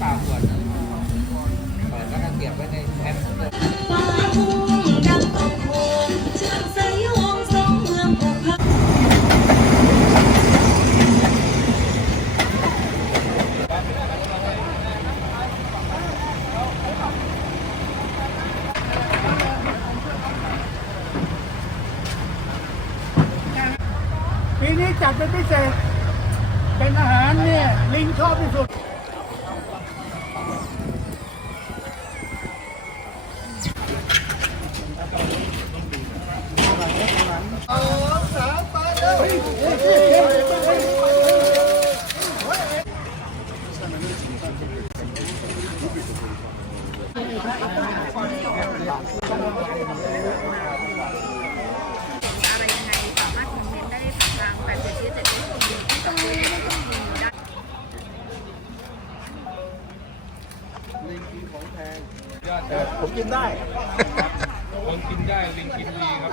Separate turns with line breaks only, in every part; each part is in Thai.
ปล่าขวนแล้วก็เก็บไว้ในแอปเลยฟ้ง
ปีนี้จัดเป็นพิเศษ เป็นอาหารเนี่ย ลิงชอบที่สุด
อะไรยังไงสามารถคอมเมนต์ได้ทางแฟนเพจที่จะได้ชมที่ต้องได้
ผมกินได้
คนกินได้ลิงกินดีครับ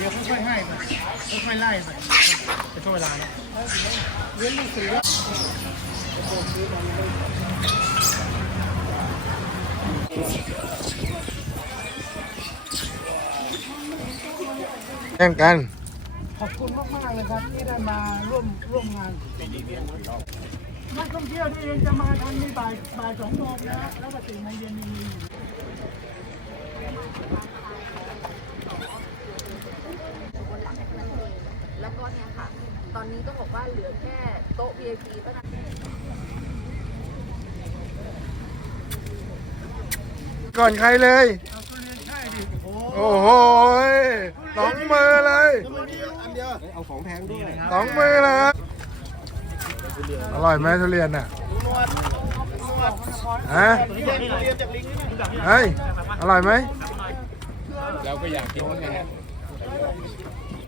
เดี๋ยวค่อยๆให้ไปค่อยๆไล่ไปจะช่วยเวลานะเว้นลูกเสือ
แข่งกัน
ขอบคุณมากๆเลยครับที่ได้มาร่วมร่วมงานนักท่องเที่ยวที่จะมาทันนี่บ่ายบ่ายสองโมงนะแล้วก็สี่โมงเย็นมีอยู่
แล้วก็เนี่ย ค่ะ ตอนนี้ก็บอกว่าเหลือแค่โต๊ะ VIP เท่านั้น
ก่อนใครเลย
เอาทุเรียนใช่ดิโอ้
โอ้โหยสองมือเลย
อันเดียวเอาของแพงด้วย
สองมือเลยครับอร่อยไหมทุเรียนน่ะฮะเฮ้ย อร่อยไหม
เราก็อยากกินเหมือนกันฮะ